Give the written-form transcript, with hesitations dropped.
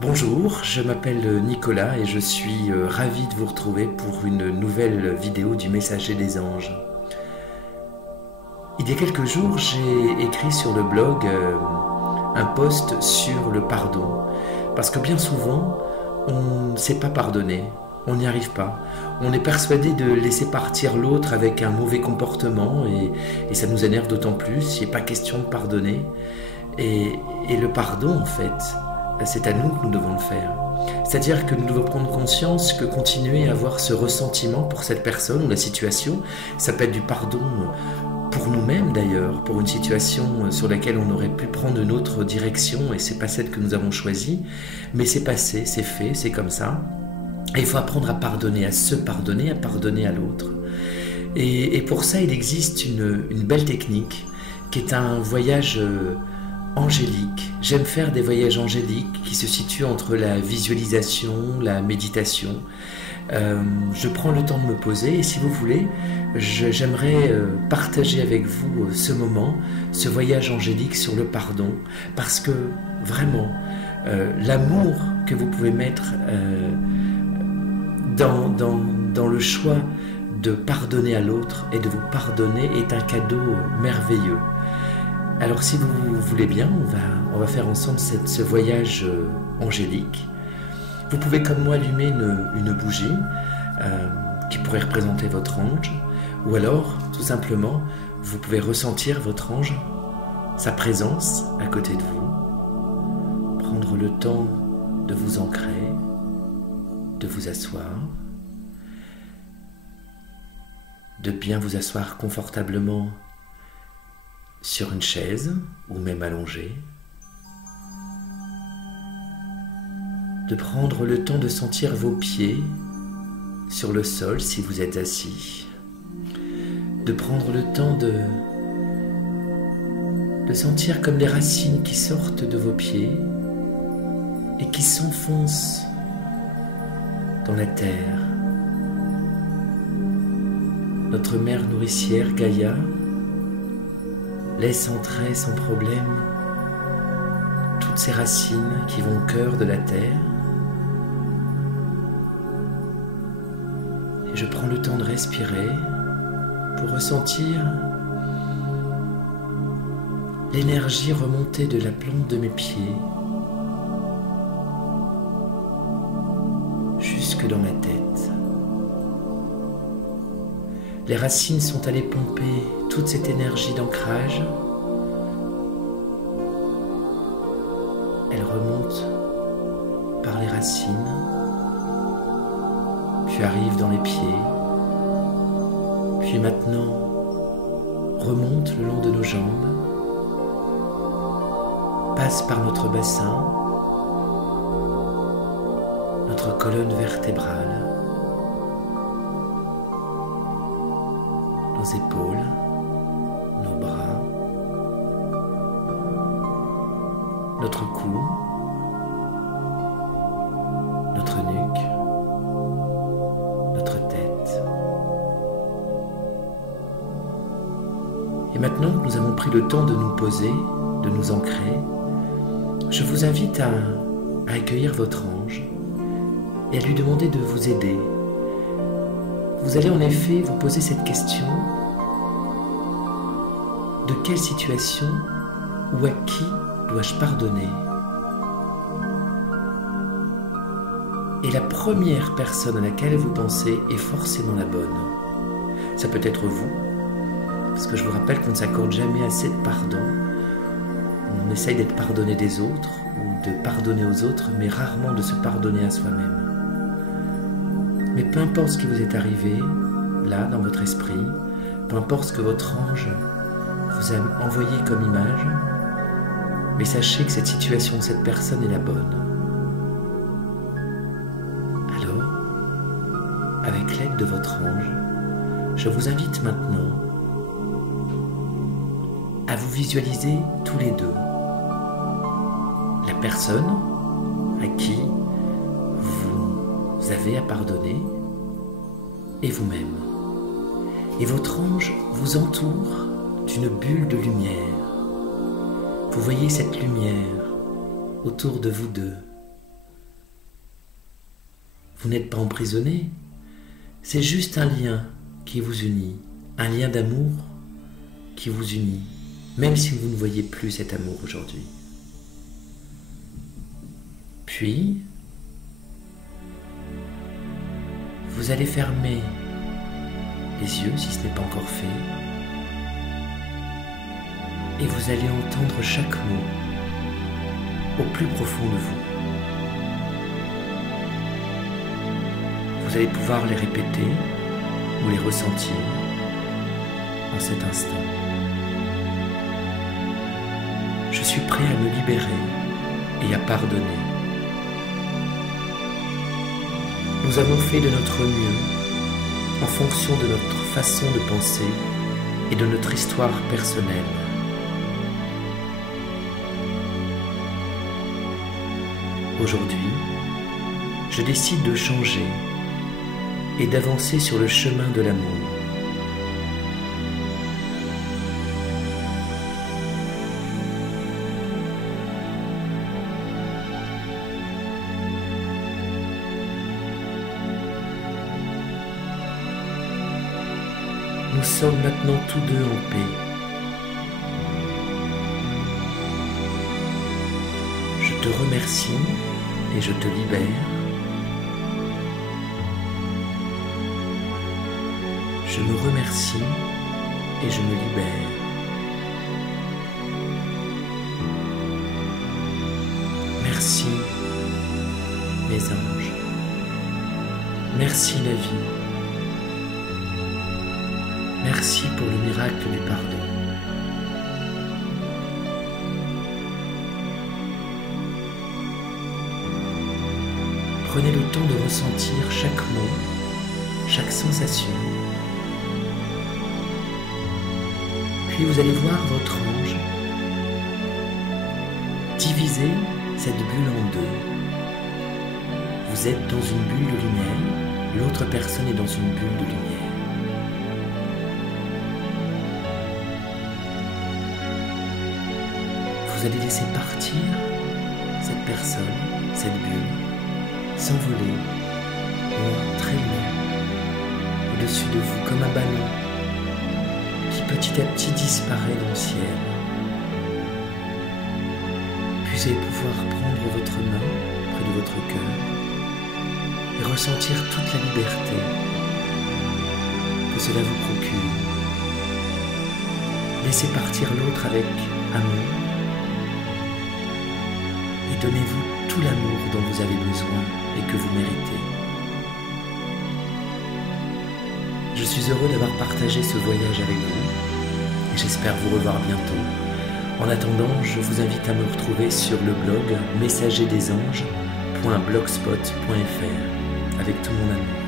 Bonjour, je m'appelle Nicolas et je suis ravi de vous retrouver pour une nouvelle vidéo du Messager des Anges. Il y a quelques jours, j'ai écrit sur le blog un post sur le pardon. Parce que bien souvent, on ne sait pas pardonner, on n'y arrive pas. On est persuadé de laisser partir l'autre avec un mauvais comportement et ça nous énerve d'autant plus, il n'est pas question de pardonner. Et le pardon, en fait, c'est à nous que nous devons le faire. C'est-à-dire que nous devons prendre conscience que continuer à avoir ce ressentiment pour cette personne ou la situation, ça peut être du pardon pour nous-mêmes d'ailleurs, pour une situation sur laquelle on aurait pu prendre une autre direction et c'est pas celle que nous avons choisie, mais c'est passé, c'est fait, c'est comme ça. Et il faut apprendre à pardonner, à se pardonner, à pardonner à l'autre. Et pour ça, il existe une belle technique qui est un voyage angélique. J'aime faire des voyages angéliques qui se situent entre la visualisation, la méditation. Je prends le temps de me poser et si vous voulez, j'aimerais partager avec vous ce moment, ce voyage angélique sur le pardon, parce que vraiment, l'amour que vous pouvez mettre dans le choix de pardonner à l'autre et de vous pardonner est un cadeau merveilleux. Alors si vous voulez bien, on va faire ensemble ce voyage angélique. Vous pouvez comme moi allumer une bougie qui pourrait représenter votre ange, ou alors tout simplement vous pouvez ressentir votre ange, sa présence à côté de vous, prendre le temps de vous ancrer, de vous asseoir, de bien vous asseoir confortablement sur une chaise ou même allongé, de prendre le temps de sentir vos pieds sur le sol si vous êtes assis, de prendre le temps de sentir comme les racines qui sortent de vos pieds et qui s'enfoncent dans la terre. Notre mère nourricière Gaïa laisse entrer sans problème toutes ces racines qui vont au cœur de la terre. Et je prends le temps de respirer pour ressentir l'énergie remonter de la plante de mes pieds jusque dans ma tête. Les racines sont allées pomper toute cette énergie d'ancrage. Elle remonte par les racines, puis arrive dans les pieds, puis maintenant remonte le long de nos jambes, passe par notre bassin, notre colonne vertébrale, nos épaules, nos bras, notre cou, notre nuque, notre tête. Et maintenant que nous avons pris le temps de nous poser, de nous ancrer, je vous invite à accueillir votre ange et à lui demander de vous aider. Vous allez en effet vous poser cette question: de quelle situation ou à qui dois-je pardonner? Et la première personne à laquelle vous pensez est forcément la bonne. Ça peut être vous, parce que je vous rappelle qu'on ne s'accorde jamais assez de pardon. On essaye d'être pardonné des autres ou de pardonner aux autres, mais rarement de se pardonner à soi-même. Mais peu importe ce qui vous est arrivé, là, dans votre esprit, peu importe ce que votre ange vous a envoyé comme image, mais sachez que cette situation, cette personne est la bonne. Alors, avec l'aide de votre ange, je vous invite maintenant à vous visualiser tous les deux. La personne à qui vous avez à pardonner et vous-même. Et votre ange vous entoure d'une bulle de lumière. Vous voyez cette lumière autour de vous deux. Vous n'êtes pas emprisonné. C'est juste un lien qui vous unit, un lien d'amour qui vous unit, même si vous ne voyez plus cet amour aujourd'hui. Puis, vous allez fermer les yeux si ce n'est pas encore fait, et vous allez entendre chaque mot au plus profond de vous. Vous allez pouvoir les répéter ou les ressentir en cet instant. Je suis prêt à me libérer et à pardonner. Nous avons fait de notre mieux en fonction de notre façon de penser et de notre histoire personnelle. Aujourd'hui, je décide de changer et d'avancer sur le chemin de l'amour. Nous sommes maintenant tous deux en paix. Je te remercie et je te libère. Je me remercie et je me libère. Merci, mes anges. Merci la vie. Merci pour le miracle du pardon. Prenez le temps de ressentir chaque mot, chaque sensation. Puis vous allez voir votre ange diviser cette bulle en deux. Vous êtes dans une bulle de lumière, l'autre personne est dans une bulle de lumière. Vous allez laisser partir cette personne, cette bulle, s'envoler loin, très loin, au-dessus de vous, comme un ballon qui petit à petit disparaît dans le ciel. Puis vous allez pouvoir prendre votre main près de votre cœur et ressentir toute la liberté que cela vous procure. Laissez partir l'autre avec amour et donnez-vous tout l'amour dont vous avez besoin et que vous méritez. Je suis heureux d'avoir partagé ce voyage avec vous et j'espère vous revoir bientôt. En attendant, je vous invite à me retrouver sur le blog messagerdesanges.blogspot.fr avec tout mon amour.